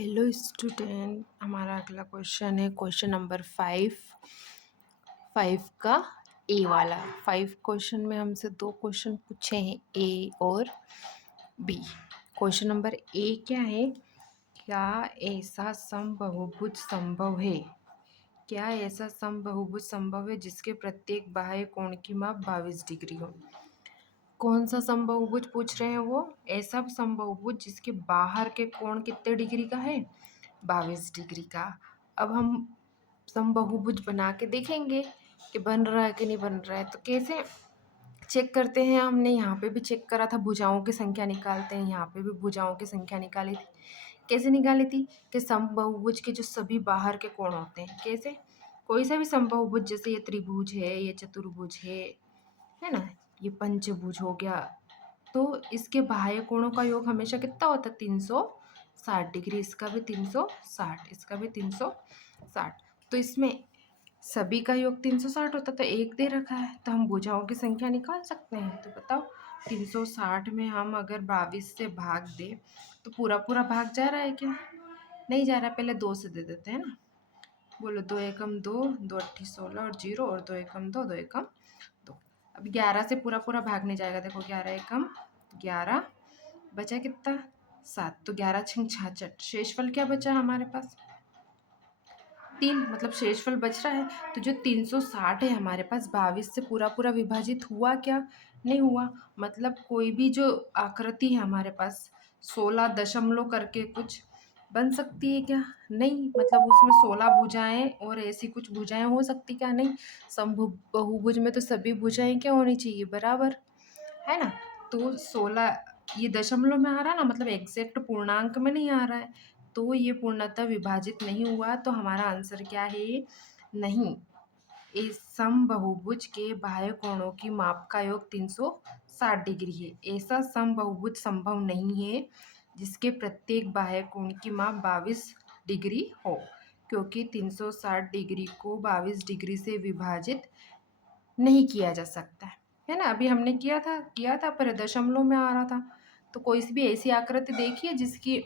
Hello student, हमारा अगला question है क्वेश्चन नंबर 5 का ए वाला। 5 क्वेश्चन में हमसे दो क्वेश्चन पूछे हैं, ए और बी। क्वेश्चन नंबर ए क्या है? क्या ऐसा समबहुभुज संभव है? क्या ऐसा समबहुभुज संभव है जिसके प्रत्येक बाह्य कोण की माप 22 डिग्री हो? कौन सा समबहुभुज पूछ रहे हैं वो? ऐसा समबहुभुज जिसके बाहर के कोण कितने डिग्री का है? 22 डिग्री का। अब हम समबहुभुज बना के देखेंगे कि बन रहा है कि नहीं बन रहा है। तो कैसे चेक करते हैं? हमने यहाँ पे भी चेक करा था, भुजाओं की संख्या निकालते हैं। यहाँ पे भी भुजाओं की संख्या निकाली थी। कैसे निकाली थी? कि समबहुभुज के जो सभी बाहर के कोण होते हैं, कैसे? कोई सा भी समबहुभुज, जैसे ये त्रिभुज है, ये चतुर्भुज है ना, ये पंचभुज हो गया, तो इसके बाह्य कोणों का योग हमेशा कितना होता है? 360 डिग्री। इसका भी 360, इसका भी 360। तो इसमें सभी का योग 360 होता, तो एक दे रखा है, तो हम भुजाओं की संख्या निकाल सकते हैं। तो बताओ, 360 में हम अगर 22 से भाग दे तो पूरा पूरा भाग जा रहा है क्या? नहीं जा रहा। पहले 2 से दे देते हैं ना। बोलो, 2 एकम 2, 2 अट्ठी 16 और 0, और 2 एकम 2, 2 एकम 2। अब 11 से पूरा पूरा भागने जाएगा। देखो, 11 एकम 11, बचा कितना? 7। तो 11 छंग 66। शेषफल क्या बचा हमारे पास? 3। मतलब शेषफल बच रहा है। तो जो 360 है हमारे पास, 22 से पूरा पूरा विभाजित हुआ क्या? नहीं हुआ। मतलब कोई भी जो आकृति है हमारे पास, 16 दशमलव करके कुछ बन सकती है क्या? नहीं। मतलब उसमें 16 भुजाएं और ऐसी कुछ भुजाएं हो सकती क्या? नहीं। बहुभुज में तो सभी भुजाएं क्या होनी चाहिए? बराबर, है ना। तो 16 ये दशमलव में आ रहा है ना, मतलब एग्जैक्ट पूर्णांक में नहीं आ रहा है, तो ये पूर्णतः विभाजित नहीं हुआ। तो हमारा आंसर क्या है? नहीं। इस समबहुभुज के बाह्य कोणों की माप का योग 360 डिग्री है। ऐसा समबहुभुज संभव नहीं है जिसके प्रत्येक बाह्य कोण की माप 22 डिग्री हो, क्योंकि 360 डिग्री को 22 डिग्री से विभाजित नहीं किया जा सकता है ना। अभी हमने किया था पर दशमलव में आ रहा था। तो कोई सी भी ऐसी आकृति देखिए जिसकी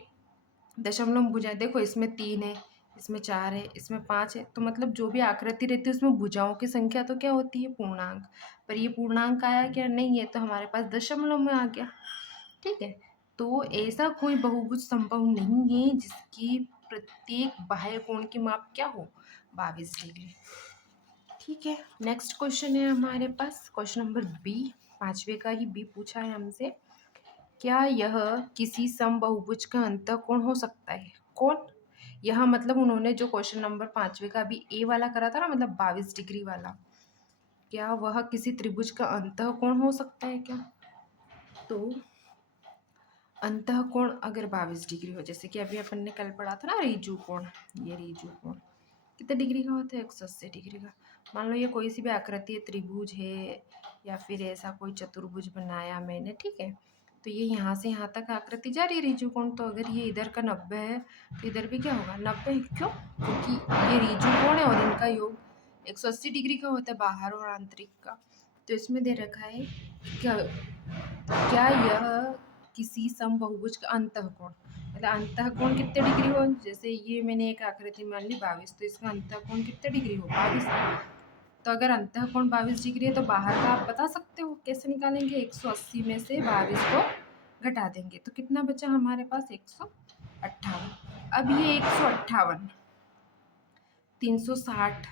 दशमलव में भुजाएं, देखो इसमें 3 है, इसमें 4 है, इसमें 5 है। तो मतलब जो भी आकृति रहती है उसमें भुजाओं की संख्या तो क्या होती है? पूर्णांक। पर ये पूर्णांक आया क्या? नहीं है, तो हमारे पास दशमलव में आ गया। ठीक है। तो ऐसा कोई बहुभुज संभव नहीं है जिसकी प्रत्येक बाह्य कोण की माप क्या हो? 22 डिग्री। ठीक है। नेक्स्ट क्वेश्चन है हमारे पास क्वेश्चन नंबर बी। 5वें का ही बी पूछा है हमसे। क्या यह किसी समबहुभुज का अंतःकोण हो सकता है? कौन? यह मतलब उन्होंने जो क्वेश्चन नंबर 5वें का भी ए वाला करा था ना, मतलब 22 डिग्री वाला, क्या वह किसी त्रिभुज का अंतःकोण हो सकता है क्या? तो अंतःकोण अगर 22 डिग्री हो, जैसे कि अभी अपन ने कल पढ़ा था ना रीजु कोण, ये रीजु कोण कितने डिग्री का होता है? 180 डिग्री का। मान लो ये कोई सी भी आकृति है, त्रिभुज है या फिर ऐसा कोई चतुर्भुज बनाया मैंने, ठीक है। तो ये यहाँ से यहाँ तक आकृति जा रही है रीजु कोण। तो अगर ये इधर का 90 है तो इधर भी क्या होगा? 90 है। क्यों? क्योंकि ये रीजु कोण है और इनका योग 180 डिग्री का होता है, बाहर और आंतरिक का। तो इसमें दे रखा है क्या? क्या यह किसी समबहुभुज का अंतःकोण, मतलब अंतःकोण कितने डिग्री हो? जैसे ये मैंने एक आकृति मान ली 22, तो इसका अंतःकोण कितने डिग्री हो? 22। तो अगर अंतःकोण 22 डिग्री है तो बाहर का आप बता सकते हो। कैसे निकालेंगे? 180 में से 22 को घटा देंगे तो कितना बचा हमारे पास? 158। अब ये 158 360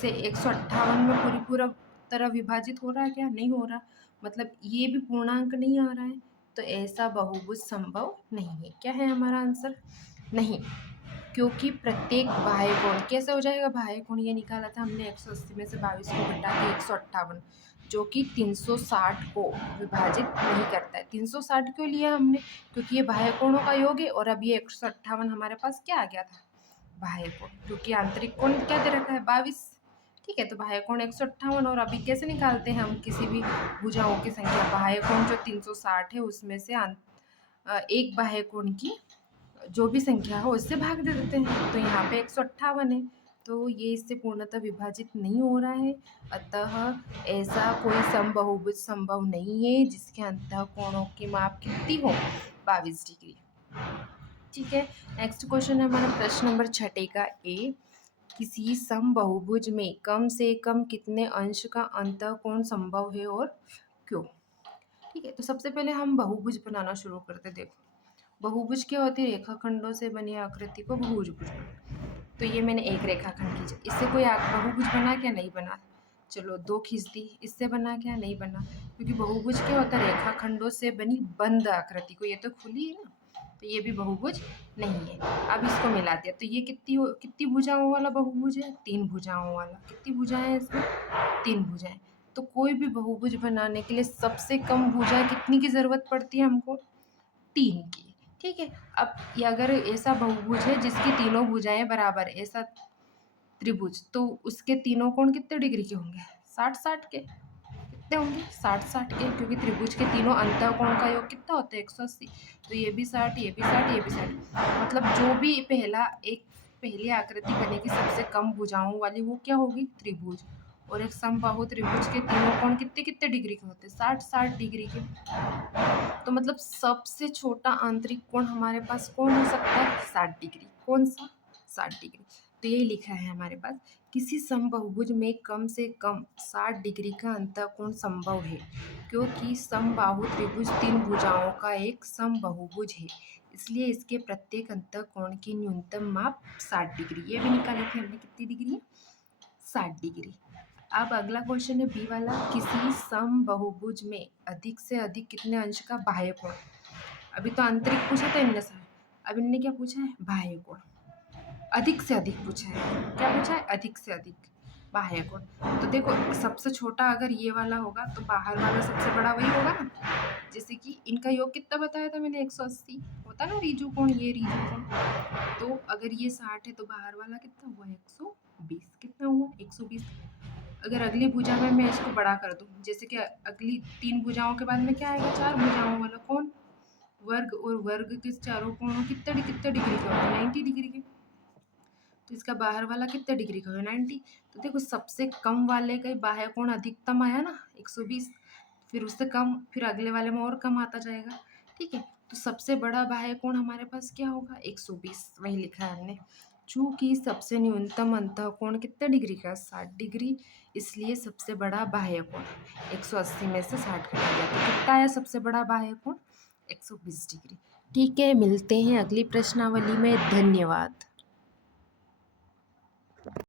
से 158 में पूरा तरह विभाजित हो रहा है क्या? नहीं हो रहा। मतलब ये भी पूर्णांक नहीं आ रहा है, तो ऐसा बहुभुज संभव नहीं है। क्या है हमारा आंसर? नहीं। क्योंकि प्रत्येक बाह्य कोण कैसे हो जाएगा? बाह्य कोण ये निकाला था हमने 180 में से 22 को घटा के 158, जो कि 360 को विभाजित नहीं करता है। 360 क्यों लिया हमने? क्योंकि ये बाह्य कोणों का योग है, और अब ये 158 हमारे पास क्या आ गया था? बाह्य कोण। क्योंकि आंतरिक कोण क्या दे रखा है? 22। ठीक है। तो बाह्य कोण 158। और अभी कैसे निकालते हैं हम किसी भी भुजाओं की संख्या? बाह्य कोण जो 360 है उसमें से एक बाह्य कोण की जो भी संख्या हो उससे भाग दे देते हैं। तो यहाँ पे 158 है, तो ये इससे पूर्णतः विभाजित नहीं हो रहा है। अतः ऐसा कोई समबहुभुज संभव नहीं है जिसके अंतःकोणों की माप कितनी हो? 22 डिग्री। ठीक है, नेक्स्ट क्वेश्चन है हमारा प्रश्न नंबर 6 का ए। किसी समबहुभुज में कम से कम कितने अंश का अंतःकोण संभव है और क्यों? ठीक है, तो सबसे पहले हम बहुभुज बनाना शुरू करते हैं। देखो, बहुभुज क्या होती है? रेखाखंडों से बनी आकृति को बहुभुज बोलते हैं। तो ये मैंने एक रेखाखंड खींचा, इससे कोई बहुभुज बना क्या? नहीं बना। चलो दो खींच दी, इससे बना क्या? नहीं बना, क्योंकि बहुभुज क्या होता है? रेखाखंडों से बनी बंद आकृति को, ये तो खुली है ना, तो ये भी बहुभुज नहीं है। अब इसको मिला दिया तो ये कितनी भुजाओं वाला बहुभुज है? 3 भुजाओं वाला। कितनी भुजाएं हैं इसमें? 3 भुजाएं। तो कोई भी बहुभुज बनाने के लिए सबसे कम भुजा कितनी की जरूरत पड़ती है हमको? 3 की। ठीक है, अब ये अगर ऐसा बहुभुज है जिसकी तीनों भुजाएं बराबर है, ऐसा त्रिभुज, तो उसके तीनों कोण कितने डिग्री के होंगे? 60-60 के। कितने होंगे? 60-60 के, क्योंकि त्रिभुज के तीनों अंतःकोण का योग कितना होता है? 180। तो ये भी 60, ये भी 60, ये भी 60। मतलब जो भी पहली आकृति बनेगी सबसे कम भुजाओं वाली, वो क्या होगी? त्रिभुज। और एक समबाहु त्रिभुज के तीनों कोण कितने कितने डिग्री के होते हैं? 60-60 डिग्री के। तो मतलब सबसे छोटा आंतरिक कोण हमारे पास कौन हो सकता है? 60 डिग्री। कौन सा? 60 डिग्री। तो यही लिखा है हमारे पास, किसी समबहुभुज में कम से कम 60 डिग्री का अंतःकोण संभव है, क्योंकि समबाहु त्रिभुज 3 भुजाओं का एक समबहुभुज है, इसलिए इसके प्रत्येक अंतःकोण की न्यूनतम माप 60 डिग्री। ये भी निकाली थी हमने, कितनी डिग्री है? 60 डिग्री। अब अगला क्वेश्चन है बी वाला, किसी समबहुभुज में अधिक से अधिक कितने अंश का बाह्य कोण? अभी तो आंतरिक पूछा था इनने सर, अब इनने क्या पूछा है? बाह्य कोण। अधिक से अधिक पूछा है। क्या पूछा है? अधिक से अधिक बाह्य कोण। तो देखो, सबसे छोटा अगर ये वाला होगा तो बाहर वाला सबसे बड़ा वही होगा ना। जैसे कि इनका योग कितना बताया था मैंने? 180 होता ना रीजु कोण, ये रीजु कोण। तो अगर ये 60 है तो बाहर वाला कितना हुआ? 120। कितना हुआ? 120। अगर अगली भुजा में मैं इसको बड़ा कर दूं, जैसे कि अगली 3 भुजाओं के बाद में क्या आएगा? 4 भुजाओं वाला कोण। वर्ग, और वर्ग के चारों कोणों कितने डिग्री के होते हैं? 90 डिग्री के। तो इसका बाहर वाला कितने डिग्री का है? 90। तो देखो, सबसे कम वाले का ही बाह्य कोण अधिकतम आया ना, 120। फिर उससे कम, फिर अगले वाले में और कम आता जाएगा। ठीक है, तो सबसे बड़ा बाह्य कोण हमारे पास क्या होगा? 120। वही लिखा है हमने। चूंकि सबसे न्यूनतम अंतःकोण कितने डिग्री का? 60 डिग्री, इसलिए सबसे बड़ा बाह्य कोण 180 में से 60 घटा दिया तो कितना आया सबसे बड़ा बाह्य कोण? 120 डिग्री। ठीक है, मिलते हैं अगली प्रश्नावली में। धन्यवाद।